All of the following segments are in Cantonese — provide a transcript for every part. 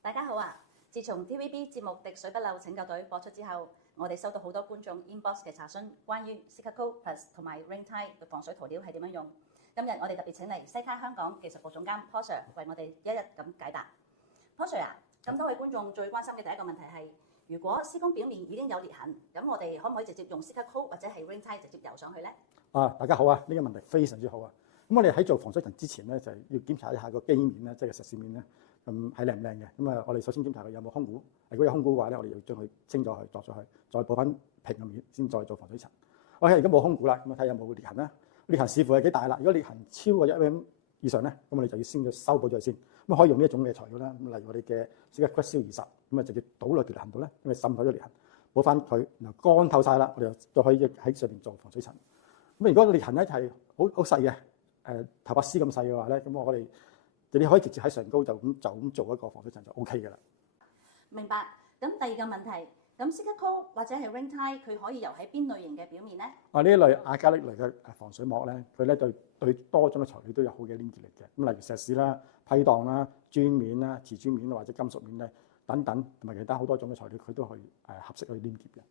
大家好啊！自從 TVB 節目《滴水不漏拯救隊》播出之後，我哋收到好多觀眾 inbox 嘅查詢，關於 Cicaco Plus 同埋 Ring Tie 嘅防水塗料係點樣用。今日我哋特別請嚟西卡香港技術部總監 Paul Sir 為我哋一一咁解答。Paul Sir 啊，咁多位觀眾最關心嘅第一個問題係：如果施工表面已經有裂痕，咁我哋可唔可以直接用 Cicaco 或者係 Ring Tie 直接油上去呢？大家好啊！呢個問題非常之好啊！咁我哋喺做防水層之前咧，就係要檢查一下個基面咧，即係個實線面咧，咁係靚唔靚嘅。咁啊，我哋首先檢查佢有冇空鼓。如果有空鼓嘅話咧，我哋要將佢清咗佢，鑿咗佢，再補翻平嘅面，先再做防水層。OK，而家冇空鼓啦，咁啊睇有冇裂痕啦。裂痕視乎係幾大啦。如果裂痕超過1mm 以上咧，咁我哋就要先修補咗先。咁可以用呢一種嘅材料啦。咁例如我哋嘅Cicaco20，咁啊直接倒落條裂痕度咧，因為滲透咗裂痕，補翻佢，然後乾透晒啦，我哋就可以喺上邊做防水層。咁如果裂痕咧係好細嘅，頭髮絲咁細嘅話咧，咁我哋你可以直接喺上高就咁做一個防水層就 OK 嘅啦。明白。咁第二個問題，咁 Cicaco 或者係 Ring Tie 佢可以油喺邊類型嘅表面咧？呢一類亞加力類嘅防水膜咧，佢咧對多種嘅材料都有好嘅黏結力嘅。咁例如石屎啦、批盪啦、磚面啦、瓷磚面或者金屬面咧等等，同埋其他好多種嘅材料，佢都可以合適去黏結嘅。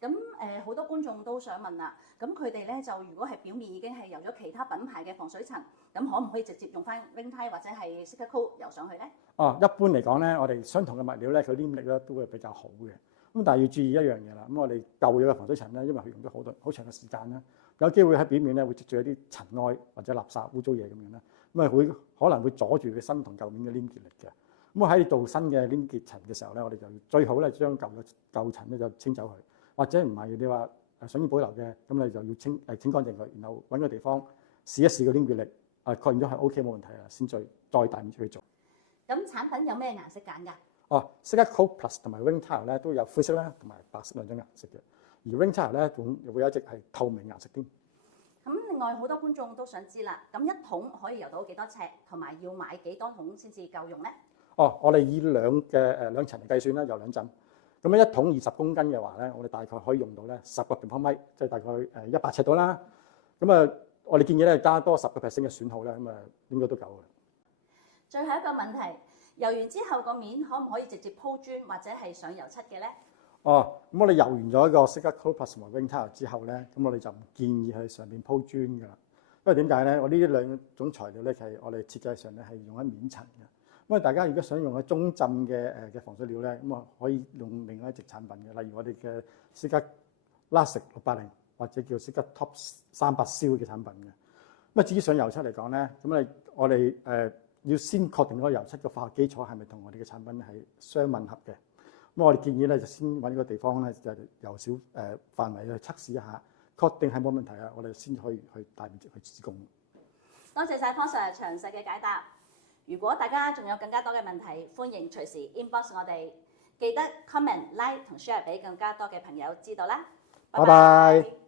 咁好多觀眾都想問啦，咁佢哋咧就如果係表面已經係油咗其他品牌嘅防水層，咁可唔可以直接用翻 Ring Tie 或者係 Cicaco 油上去咧？一般嚟講咧，我哋相同嘅物料咧，佢黏力咧都會比較好嘅。咁但係要注意一樣嘢啦，咁我哋舊咗嘅防水層咧，因為佢用咗好長嘅時間啦，有機會喺表面咧會積住一啲塵埃或者垃圾污糟嘢咁樣啦，咁啊可能會阻住佢新同舊面嘅黏結力嘅。咁喺做新嘅黏結層嘅時候咧，我哋就最好咧將舊層咧就清走佢。或者唔係你話想要保留嘅，咁你就要清乾淨佢，然後揾個地方試一試個黏結力，確認咗係 OK 冇問題啦，先再大面積去做。咁產品有咩顏色揀㗎？Cicaco Plus 同埋 Ring Tie 咧都有灰色啦，同埋白色兩種顏色嘅。而 Ring Tie 咧仲會有一隻係透明顏色添。咁另外好多觀眾都想知啦，咁一桶可以油到幾多尺，同埋要買幾多桶先至夠用咧？我哋以兩層嚟計算啦，有兩浸。咁樣一桶20公斤嘅話咧，我哋大概可以用到咧10個平方米，即係大概100尺到啦。咁啊，我哋建議咧加多10%嘅損耗咧，咁啊應該都夠嘅。最後一個問題，油完之後個面可唔可以直接鋪磚或者係上油漆嘅咧？咁我哋油完咗一個 Cicaco Plus 同埋 Ring Tie 之後咧，咁我哋就唔建議喺上面鋪磚㗎啦。因為點解咧？我呢兩種材料咧係我哋設計上咧係用喺面層嘅。咁啊，大家如果想用喺中浸嘅防水料咧，咁啊可以用另外一隻產品嘅，例如我哋嘅 Cicalastic 680或者叫 Cicatop 300 Seal 嘅產品嘅。咁啊，至於上油漆嚟講咧，咁我哋要先確定嗰個油漆嘅化學基礎係咪同我哋嘅產品係相吻合嘅。咁我哋建議咧就先揾個地方咧就由小範圍去測試一下，確定係冇問題啊，我哋先可以去大面積去施工。多謝晒 Paul Sir 詳細嘅解答。如果大家仲有更加多嘅問題，歡迎隨時 inbox 我哋，記得 comment、like 同 share 俾更加多嘅朋友知道啦。拜拜。